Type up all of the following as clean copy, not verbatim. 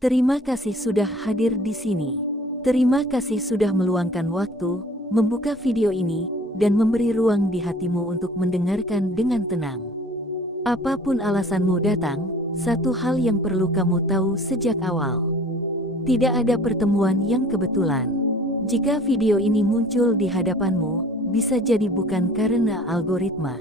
Terima kasih sudah hadir di sini. Terima kasih sudah meluangkan waktu, membuka video ini, dan memberi ruang di hatimu untuk mendengarkan dengan tenang. Apapun alasanmu datang, satu hal yang perlu kamu tahu sejak awal. Tidak ada pertemuan yang kebetulan. Jika video ini muncul di hadapanmu, bisa jadi bukan karena algoritma.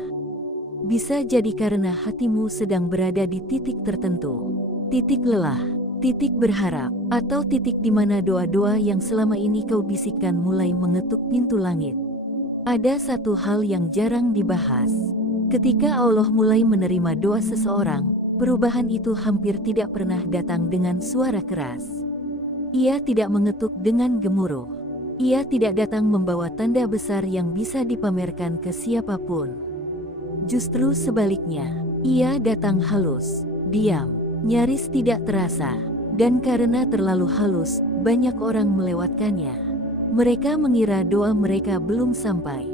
Bisa jadi karena hatimu sedang berada di titik tertentu. Titik lelah, titik berharap, atau titik di mana doa-doa yang selama ini kau bisikkan mulai mengetuk pintu langit. Ada satu hal yang jarang dibahas. Ketika Allah mulai menerima doa seseorang, perubahan itu hampir tidak pernah datang dengan suara keras. Ia tidak mengetuk dengan gemuruh. Ia tidak datang membawa tanda besar yang bisa dipamerkan ke siapapun. Justru sebaliknya, ia datang halus, diam, nyaris tidak terasa, dan karena terlalu halus, banyak orang melewatkannya. Mereka mengira doa mereka belum sampai.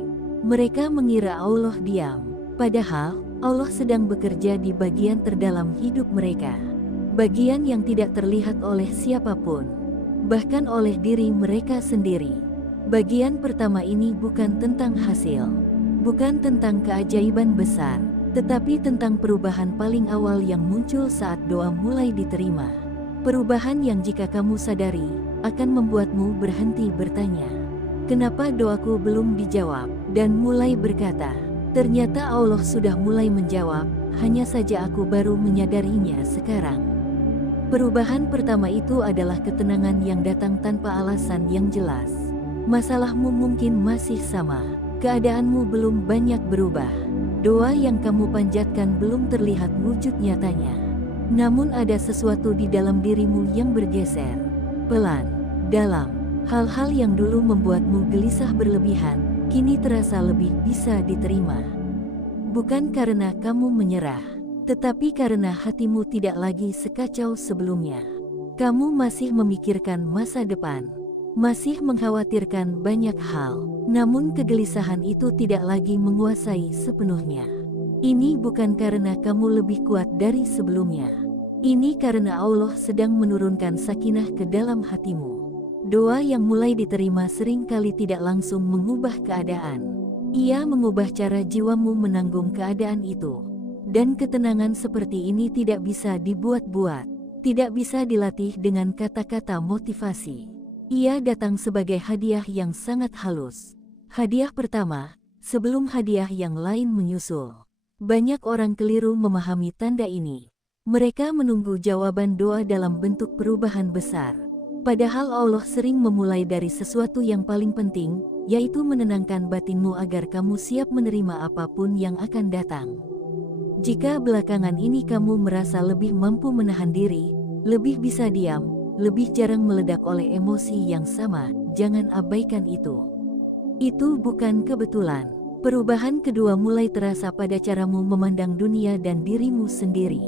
Mereka mengira Allah diam, padahal Allah sedang bekerja di bagian terdalam hidup mereka. Bagian yang tidak terlihat oleh siapapun, bahkan oleh diri mereka sendiri. Bagian pertama ini bukan tentang hasil, bukan tentang keajaiban besar, tetapi tentang perubahan paling awal yang muncul saat doa mulai diterima. Perubahan yang jika kamu sadari, akan membuatmu berhenti bertanya, "Kenapa doaku belum dijawab?" dan mulai berkata, "Ternyata Allah sudah mulai menjawab, hanya saja aku baru menyadarinya sekarang." Perubahan pertama itu adalah ketenangan yang datang tanpa alasan yang jelas. Masalahmu mungkin masih sama, keadaanmu belum banyak berubah, doa yang kamu panjatkan belum terlihat wujud nyatanya. Namun ada sesuatu di dalam dirimu yang bergeser, pelan, dalam. Hal-hal yang dulu membuatmu gelisah berlebihan, kini terasa lebih bisa diterima. Bukan karena kamu menyerah, tetapi karena hatimu tidak lagi sekacau sebelumnya. Kamu masih memikirkan masa depan, masih mengkhawatirkan banyak hal, namun kegelisahan itu tidak lagi menguasai sepenuhnya. Ini bukan karena kamu lebih kuat dari sebelumnya. Ini karena Allah sedang menurunkan sakinah ke dalam hatimu. Doa yang mulai diterima seringkali tidak langsung mengubah keadaan. Ia mengubah cara jiwamu menanggung keadaan itu. Dan ketenangan seperti ini tidak bisa dibuat-buat, tidak bisa dilatih dengan kata-kata motivasi. Ia datang sebagai hadiah yang sangat halus. Hadiah pertama, sebelum hadiah yang lain menyusul. Banyak orang keliru memahami tanda ini. Mereka menunggu jawaban doa dalam bentuk perubahan besar. Padahal Allah sering memulai dari sesuatu yang paling penting, yaitu menenangkan batinmu agar kamu siap menerima apapun yang akan datang. Jika belakangan ini kamu merasa lebih mampu menahan diri, lebih bisa diam, lebih jarang meledak oleh emosi yang sama, jangan abaikan itu. Itu bukan kebetulan. Perubahan kedua mulai terasa pada caramu memandang dunia dan dirimu sendiri.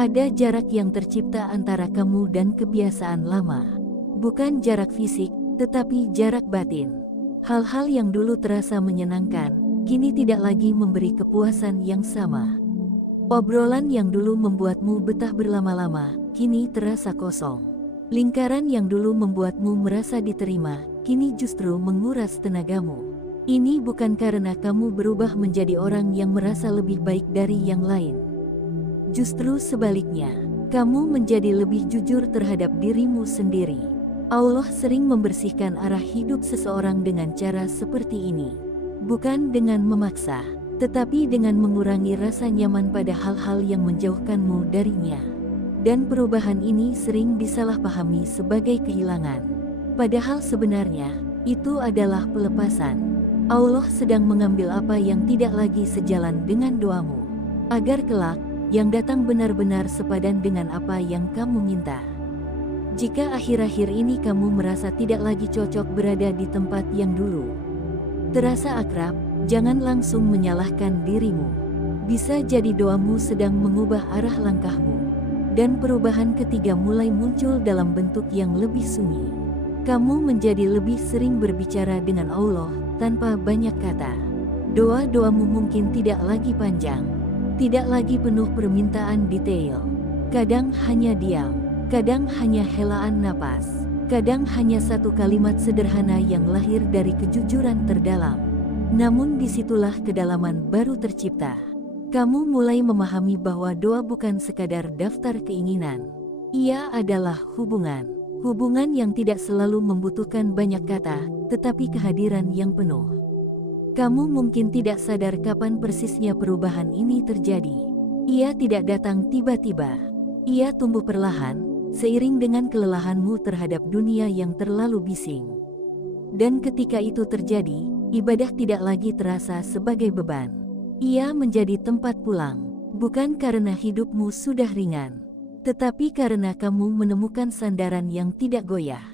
Ada jarak yang tercipta antara kamu dan kebiasaan lama. Bukan jarak fisik, tetapi jarak batin. Hal-hal yang dulu terasa menyenangkan, kini tidak lagi memberi kepuasan yang sama. Obrolan yang dulu membuatmu betah berlama-lama, kini terasa kosong. Lingkaran yang dulu membuatmu merasa diterima, kini justru menguras tenagamu. Ini bukan karena kamu berubah menjadi orang yang merasa lebih baik dari yang lain. Justru sebaliknya, kamu menjadi lebih jujur terhadap dirimu sendiri. Allah sering membersihkan arah hidup seseorang dengan cara seperti ini. Bukan dengan memaksa, tetapi dengan mengurangi rasa nyaman pada hal-hal yang menjauhkanmu darinya. Dan perubahan ini sering disalahpahami sebagai kehilangan. Padahal sebenarnya, itu adalah pelepasan. Allah sedang mengambil apa yang tidak lagi sejalan dengan doamu, agar kelak, yang datang benar-benar sepadan dengan apa yang kamu minta. Jika akhir-akhir ini kamu merasa tidak lagi cocok berada di tempat yang dulu terasa akrab, jangan langsung menyalahkan dirimu. Bisa jadi doamu sedang mengubah arah langkahmu. Dan perubahan ketiga mulai muncul dalam bentuk yang lebih sunyi. Kamu menjadi lebih sering berbicara dengan Allah tanpa banyak kata. Doa-doamu mungkin tidak lagi panjang, tidak lagi penuh permintaan detail. Kadang hanya diam, Kadang hanya helaan napas, kadang hanya satu kalimat sederhana yang lahir dari kejujuran terdalam. Namun disitulah kedalaman baru tercipta. Kamu mulai memahami bahwa doa bukan sekadar daftar keinginan. Ia adalah hubungan. Hubungan yang tidak selalu membutuhkan banyak kata, tetapi kehadiran yang penuh. Kamu mungkin tidak sadar kapan persisnya perubahan ini terjadi. Ia tidak datang tiba-tiba. Ia tumbuh perlahan, seiring dengan kelelahanmu terhadap dunia yang terlalu bising. Dan ketika itu terjadi, ibadah tidak lagi terasa sebagai beban. Ia menjadi tempat pulang, bukan karena hidupmu sudah ringan, tetapi karena kamu menemukan sandaran yang tidak goyah.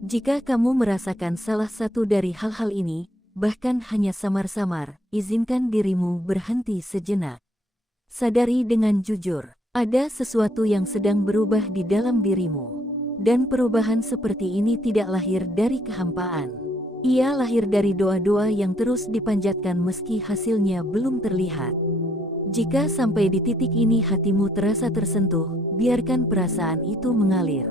Jika kamu merasakan salah satu dari hal-hal ini, bahkan hanya samar-samar, izinkan dirimu berhenti sejenak. Sadari dengan jujur, ada sesuatu yang sedang berubah di dalam dirimu. Dan perubahan seperti ini tidak lahir dari kehampaan. Ia lahir dari doa-doa yang terus dipanjatkan meski hasilnya belum terlihat. Jika sampai di titik ini hatimu terasa tersentuh, biarkan perasaan itu mengalir.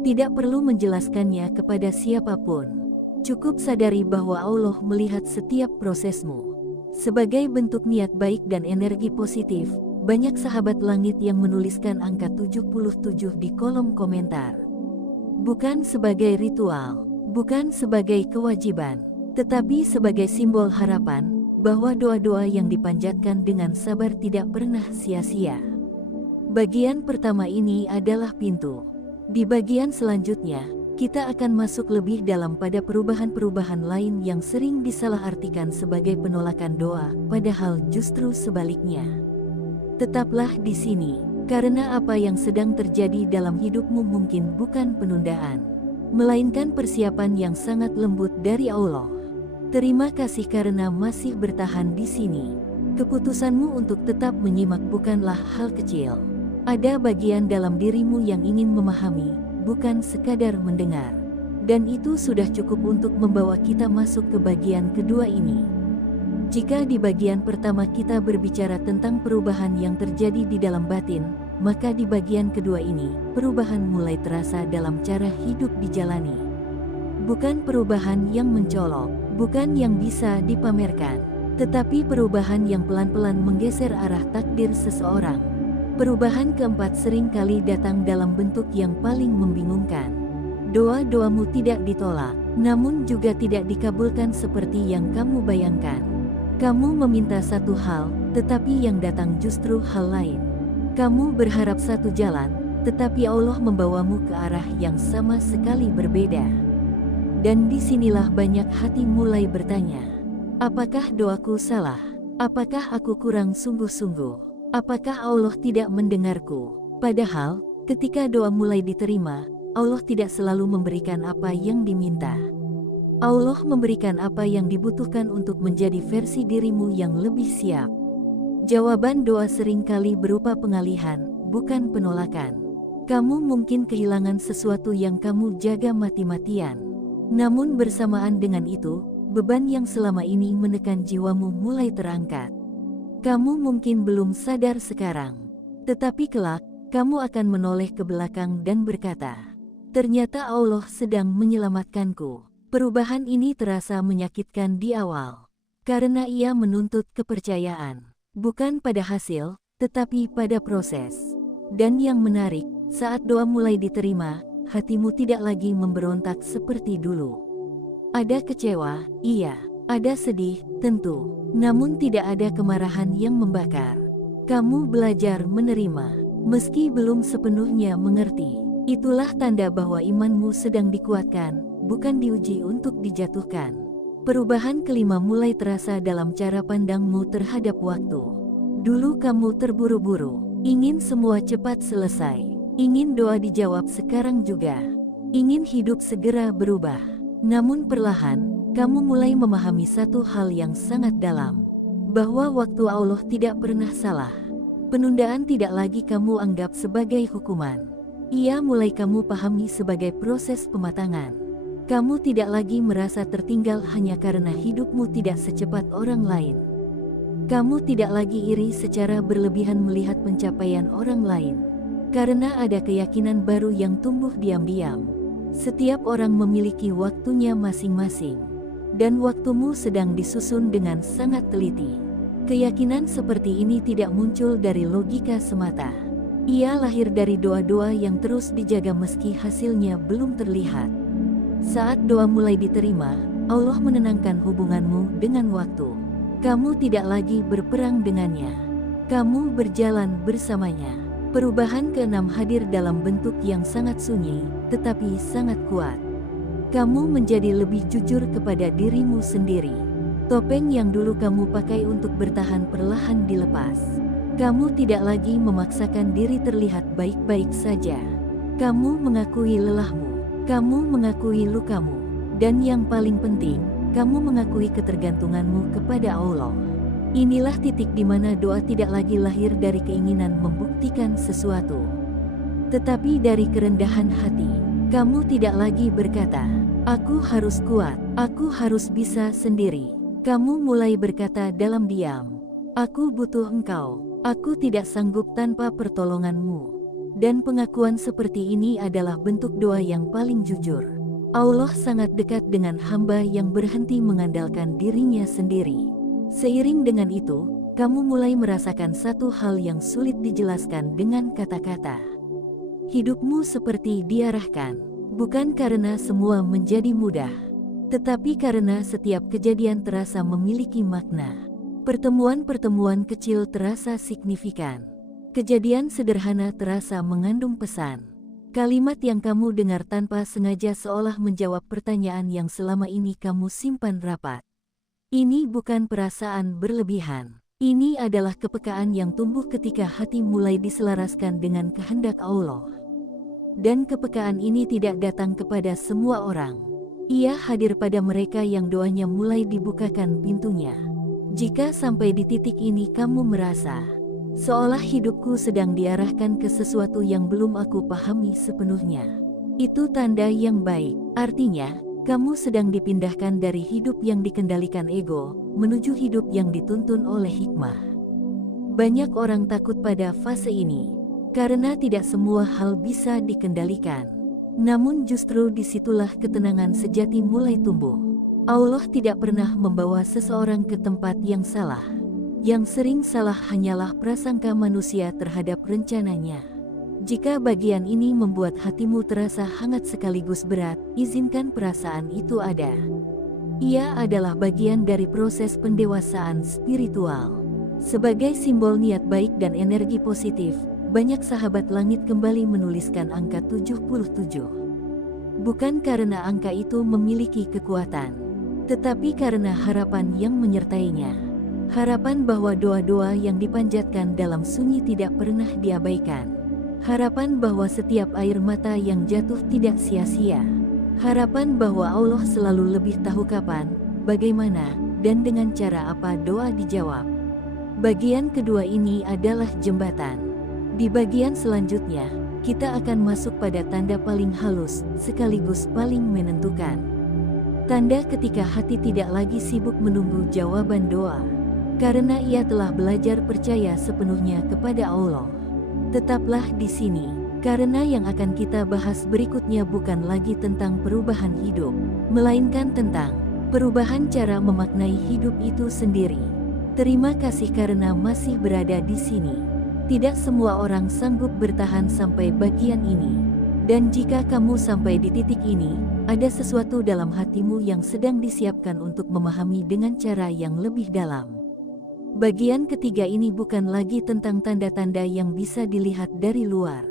Tidak perlu menjelaskannya kepada siapapun. Cukup sadari bahwa Allah melihat setiap prosesmu. Sebagai bentuk niat baik dan energi positif, banyak sahabat langit yang menuliskan angka 77 di kolom komentar. Bukan sebagai ritual, bukan sebagai kewajiban, tetapi sebagai simbol harapan bahwa doa-doa yang dipanjatkan dengan sabar tidak pernah sia-sia. Bagian pertama ini adalah pintu. Di bagian selanjutnya, kita akan masuk lebih dalam pada perubahan-perubahan lain yang sering disalahartikan sebagai penolakan doa, padahal justru sebaliknya. Tetaplah di sini, karena apa yang sedang terjadi dalam hidupmu mungkin bukan penundaan, melainkan persiapan yang sangat lembut dari Allah. Terima kasih karena masih bertahan di sini. Keputusanmu untuk tetap menyimak bukanlah hal kecil. Ada bagian dalam dirimu yang ingin memahami, bukan sekadar mendengar. Dan itu sudah cukup untuk membawa kita masuk ke bagian kedua ini. Jika di bagian pertama kita berbicara tentang perubahan yang terjadi di dalam batin, maka di bagian kedua ini, perubahan mulai terasa dalam cara hidup dijalani. Bukan perubahan yang mencolok, bukan yang bisa dipamerkan, tetapi perubahan yang pelan-pelan menggeser arah takdir seseorang. Perubahan keempat seringkali datang dalam bentuk yang paling membingungkan. Doa-doamu tidak ditolak, namun juga tidak dikabulkan seperti yang kamu bayangkan. Kamu meminta satu hal, tetapi yang datang justru hal lain. Kamu berharap satu jalan, tetapi Allah membawamu ke arah yang sama sekali berbeda. Dan disinilah banyak hati mulai bertanya, apakah doaku salah? Apakah aku kurang sungguh-sungguh? Apakah Allah tidak mendengarku? Padahal, ketika doa mulai diterima, Allah tidak selalu memberikan apa yang diminta. Allah memberikan apa yang dibutuhkan untuk menjadi versi dirimu yang lebih siap. Jawaban doa seringkali berupa pengalihan, bukan penolakan. Kamu mungkin kehilangan sesuatu yang kamu jaga mati-matian. Namun bersamaan dengan itu, beban yang selama ini menekan jiwamu mulai terangkat. Kamu mungkin belum sadar sekarang, tetapi kelak, kamu akan menoleh ke belakang dan berkata, ternyata Allah sedang menyelamatkanku. Perubahan ini terasa menyakitkan di awal, karena ia menuntut kepercayaan, bukan pada hasil, tetapi pada proses. Dan yang menarik, saat doa mulai diterima, hatimu tidak lagi memberontak seperti dulu. Ada kecewa, iya. Ada sedih, tentu. Namun tidak ada kemarahan yang membakar. Kamu belajar menerima, meski belum sepenuhnya mengerti. Itulah tanda bahwa imanmu sedang dikuatkan, bukan diuji untuk dijatuhkan. Perubahan kelima mulai terasa dalam cara pandangmu terhadap waktu. Dulu kamu terburu-buru, ingin semua cepat selesai. Ingin doa dijawab sekarang juga. Ingin hidup segera berubah. Namun perlahan, kamu mulai memahami satu hal yang sangat dalam. Bahwa waktu Allah tidak pernah salah. Penundaan tidak lagi kamu anggap sebagai hukuman. Ia mulai kamu pahami sebagai proses pematangan. Kamu tidak lagi merasa tertinggal hanya karena hidupmu tidak secepat orang lain. Kamu tidak lagi iri secara berlebihan melihat pencapaian orang lain. Karena ada keyakinan baru yang tumbuh diam-diam. Setiap orang memiliki waktunya masing-masing, dan waktumu sedang disusun dengan sangat teliti. Keyakinan seperti ini tidak muncul dari logika semata. Ia lahir dari doa-doa yang terus dijaga meski hasilnya belum terlihat. Saat doa mulai diterima, Allah menenangkan hubunganmu dengan waktu. Kamu tidak lagi berperang dengannya. Kamu berjalan bersamanya. Perubahan keenam hadir dalam bentuk yang sangat sunyi, tetapi sangat kuat. Kamu menjadi lebih jujur kepada dirimu sendiri. Topeng yang dulu kamu pakai untuk bertahan perlahan dilepas. Kamu tidak lagi memaksakan diri terlihat baik-baik saja. Kamu mengakui lelahmu. Kamu mengakui lukamu. Dan yang paling penting, kamu mengakui ketergantunganmu kepada Allah. Inilah titik di mana doa tidak lagi lahir dari keinginan membuktikan sesuatu, tetapi dari kerendahan hati. Kamu tidak lagi berkata, "Aku harus kuat, aku harus bisa sendiri." Kamu mulai berkata dalam diam, "Aku butuh Engkau, aku tidak sanggup tanpa pertolonganmu." Dan pengakuan seperti ini adalah bentuk doa yang paling jujur. Allah sangat dekat dengan hamba yang berhenti mengandalkan dirinya sendiri. Seiring dengan itu, kamu mulai merasakan satu hal yang sulit dijelaskan dengan kata-kata. Hidupmu seperti diarahkan, bukan karena semua menjadi mudah, tetapi karena setiap kejadian terasa memiliki makna. Pertemuan-pertemuan kecil terasa signifikan. Kejadian sederhana terasa mengandung pesan. Kalimat yang kamu dengar tanpa sengaja seolah menjawab pertanyaan yang selama ini kamu simpan rapat. Ini bukan perasaan berlebihan. Ini adalah kepekaan yang tumbuh ketika hati mulai diselaraskan dengan kehendak Allah. Dan kepekaan ini tidak datang kepada semua orang. Ia hadir pada mereka yang doanya mulai dibukakan pintunya. Jika sampai di titik ini kamu merasa seolah hidupku sedang diarahkan ke sesuatu yang belum aku pahami sepenuhnya, itu tanda yang baik. Artinya, kamu sedang dipindahkan dari hidup yang dikendalikan ego, menuju hidup yang dituntun oleh hikmah. Banyak orang takut pada fase ini, karena tidak semua hal bisa dikendalikan. Namun justru disitulah ketenangan sejati mulai tumbuh. Allah tidak pernah membawa seseorang ke tempat yang salah. Yang sering salah hanyalah prasangka manusia terhadap rencananya. Jika bagian ini membuat hatimu terasa hangat sekaligus berat, izinkan perasaan itu ada. Ia adalah bagian dari proses pendewasaan spiritual. Sebagai simbol niat baik dan energi positif, banyak sahabat langit kembali menuliskan angka 77. Bukan karena angka itu memiliki kekuatan, tetapi karena harapan yang menyertainya. Harapan bahwa doa-doa yang dipanjatkan dalam sunyi tidak pernah diabaikan. Harapan bahwa setiap air mata yang jatuh tidak sia-sia. Harapan bahwa Allah selalu lebih tahu kapan, bagaimana, dan dengan cara apa doa dijawab. Bagian kedua ini adalah jembatan. Di bagian selanjutnya, kita akan masuk pada tanda paling halus, sekaligus paling menentukan. Tanda ketika hati tidak lagi sibuk menunggu jawaban doa, karena ia telah belajar percaya sepenuhnya kepada Allah. Tetaplah di sini, karena yang akan kita bahas berikutnya bukan lagi tentang perubahan hidup, melainkan tentang perubahan cara memaknai hidup itu sendiri. Terima kasih karena masih berada di sini. Tidak semua orang sanggup bertahan sampai bagian ini. Dan jika kamu sampai di titik ini, ada sesuatu dalam hatimu yang sedang disiapkan untuk memahami dengan cara yang lebih dalam. Bagian ketiga ini bukan lagi tentang tanda-tanda yang bisa dilihat dari luar.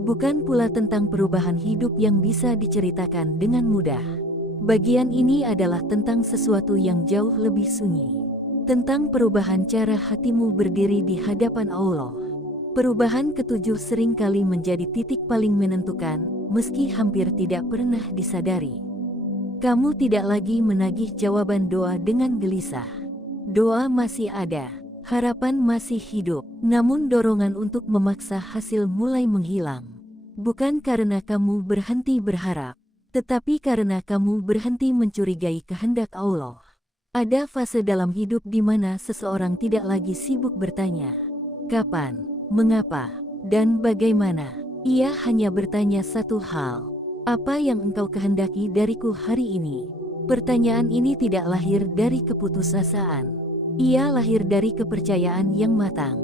Bukan pula tentang perubahan hidup yang bisa diceritakan dengan mudah. Bagian ini adalah tentang sesuatu yang jauh lebih sunyi. Tentang perubahan cara hatimu berdiri di hadapan Allah. Perubahan ketujuh seringkali menjadi titik paling menentukan, meski hampir tidak pernah disadari. Kamu tidak lagi menagih jawaban doa dengan gelisah. Doa masih ada, harapan masih hidup, namun dorongan untuk memaksa hasil mulai menghilang. Bukan karena kamu berhenti berharap, tetapi karena kamu berhenti mencurigai kehendak Allah. Ada fase dalam hidup di mana seseorang tidak lagi sibuk bertanya, kapan, mengapa, Dan bagaimana? Ia hanya bertanya satu hal. Apa yang engkau kehendaki dariku hari ini? Pertanyaan ini tidak lahir dari keputusasaan. Ia lahir dari kepercayaan yang matang.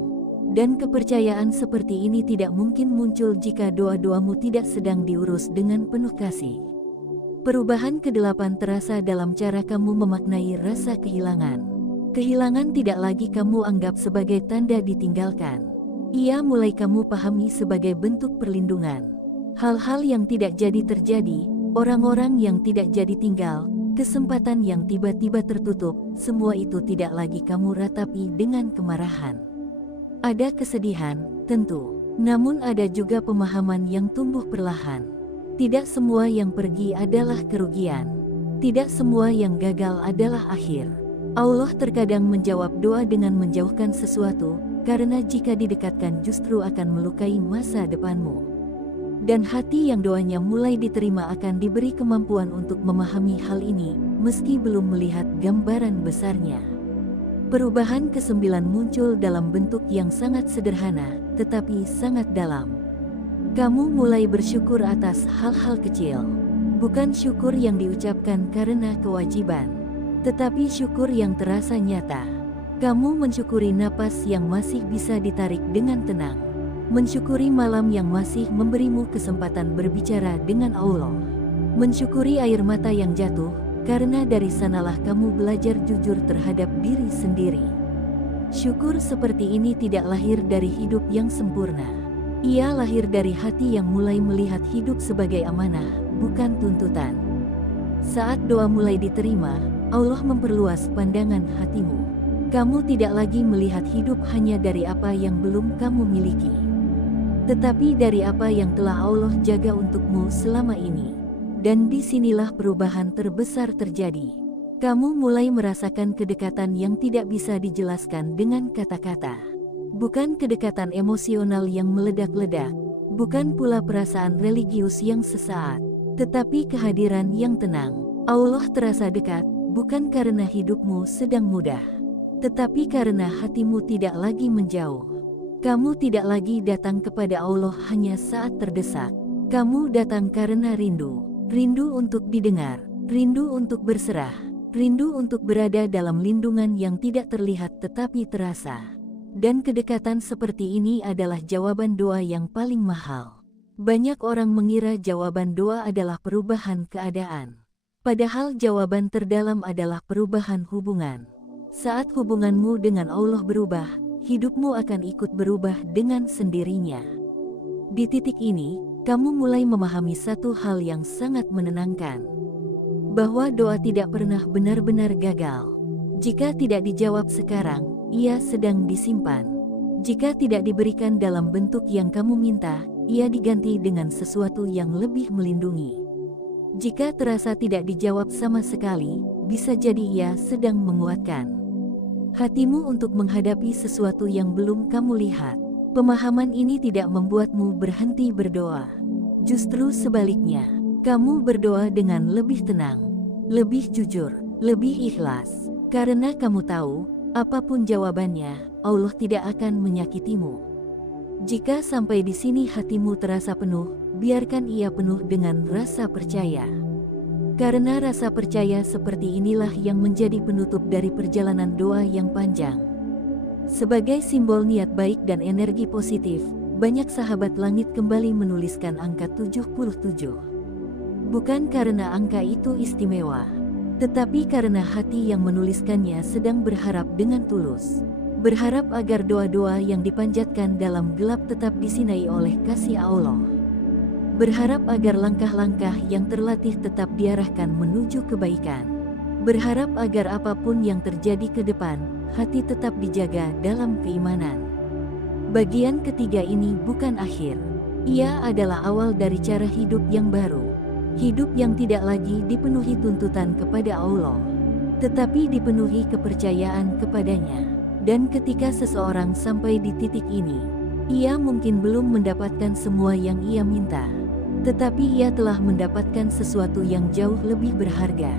Dan kepercayaan seperti ini tidak mungkin muncul jika doa-doamu tidak sedang diurus dengan penuh kasih. Perubahan ke-8 terasa dalam cara kamu memaknai rasa kehilangan. Kehilangan tidak lagi kamu anggap sebagai tanda ditinggalkan. Ia mulai kamu pahami sebagai bentuk perlindungan. Hal-hal yang tidak jadi terjadi, orang-orang yang tidak jadi tinggal, kesempatan yang tiba-tiba tertutup, semua itu tidak lagi kamu ratapi dengan kemarahan. Ada kesedihan, tentu, namun ada juga pemahaman yang tumbuh perlahan. Tidak semua yang pergi adalah kerugian. Tidak semua yang gagal adalah akhir. Allah terkadang menjawab doa dengan menjauhkan sesuatu, karena jika didekatkan justru akan melukai masa depanmu. Dan hati yang doanya mulai diterima akan diberi kemampuan untuk memahami hal ini, meski belum melihat gambaran besarnya. Perubahan ke-9 muncul dalam bentuk yang sangat sederhana, tetapi sangat dalam. Kamu mulai bersyukur atas hal-hal kecil. Bukan syukur yang diucapkan karena kewajiban, tetapi syukur yang terasa nyata. Kamu mensyukuri napas yang masih bisa ditarik dengan tenang. Mensyukuri malam yang masih memberimu kesempatan berbicara dengan Allah. Mensyukuri air mata yang jatuh, karena dari sanalah kamu belajar jujur terhadap diri sendiri. Syukur seperti ini tidak lahir dari hidup yang sempurna. Ia lahir dari hati yang mulai melihat hidup sebagai amanah, bukan tuntutan. Saat doa mulai diterima, Allah memperluas pandangan hatimu. Kamu tidak lagi melihat hidup hanya dari apa yang belum kamu miliki, tetapi dari apa yang telah Allah jaga untukmu selama ini. Dan disinilah perubahan terbesar terjadi. Kamu mulai merasakan kedekatan yang tidak bisa dijelaskan dengan kata-kata. Bukan kedekatan emosional yang meledak-ledak, bukan pula perasaan religius yang sesaat, tetapi kehadiran yang tenang. Allah terasa dekat, bukan karena hidupmu sedang mudah, tetapi karena hatimu tidak lagi menjauh. Kamu tidak lagi datang kepada Allah hanya saat terdesak. Kamu datang karena rindu. Rindu untuk didengar, rindu untuk berserah, rindu untuk berada dalam lindungan yang tidak terlihat tetapi terasa. Dan kedekatan seperti ini adalah jawaban doa yang paling mahal. Banyak orang mengira jawaban doa adalah perubahan keadaan. Padahal jawaban terdalam adalah perubahan hubungan. Saat hubunganmu dengan Allah berubah, hidupmu akan ikut berubah dengan sendirinya. Di titik ini, kamu mulai memahami satu hal yang sangat menenangkan. Bahwa doa tidak pernah benar-benar gagal. Jika tidak dijawab sekarang, ia sedang disimpan. Jika tidak diberikan dalam bentuk yang kamu minta, ia diganti dengan sesuatu yang lebih melindungi. Jika terasa tidak dijawab sama sekali, bisa jadi ia sedang menguatkan hatimu untuk menghadapi sesuatu yang belum kamu lihat. Pemahaman ini tidak membuatmu berhenti berdoa. Justru sebaliknya, kamu berdoa dengan lebih tenang, lebih jujur, lebih ikhlas. Karena kamu tahu, apapun jawabannya, Allah tidak akan menyakitimu. Jika sampai di sini hatimu terasa penuh, biarkan ia penuh dengan rasa percaya. Karena rasa percaya seperti inilah yang menjadi penutup dari perjalanan doa yang panjang. Sebagai simbol niat baik dan energi positif, banyak sahabat langit kembali menuliskan angka 77. Bukan karena angka itu istimewa, tetapi karena hati yang menuliskannya sedang berharap dengan tulus. Berharap agar doa-doa yang dipanjatkan dalam gelap tetap disinai oleh kasih Allah. Berharap agar langkah-langkah yang terlatih tetap diarahkan menuju kebaikan. Berharap agar apapun yang terjadi ke depan, hati tetap dijaga dalam keimanan. Bagian ketiga ini bukan akhir. Ia adalah awal dari cara hidup yang baru. Hidup yang tidak lagi dipenuhi tuntutan kepada Allah, tetapi dipenuhi kepercayaan kepadanya. Dan ketika seseorang sampai di titik ini, ia mungkin belum mendapatkan semua yang ia minta, tetapi ia telah mendapatkan sesuatu yang jauh lebih berharga.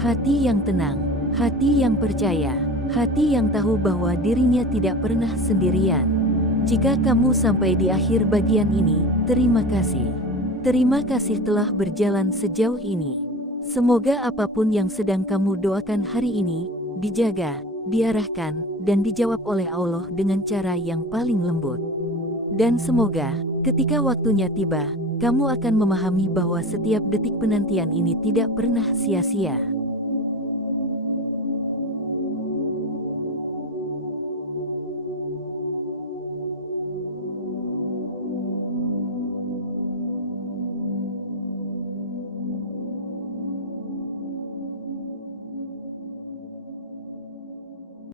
Hati yang tenang, hati yang percaya, hati yang tahu bahwa dirinya tidak pernah sendirian. Jika kamu sampai di akhir bagian ini, terima kasih. Terima kasih telah berjalan sejauh ini. Semoga apapun yang sedang kamu doakan hari ini, dijaga, diarahkan, dan dijawab oleh Allah dengan cara yang paling lembut. Dan semoga, ketika waktunya tiba, kamu akan memahami bahwa setiap detik penantian ini tidak pernah sia-sia.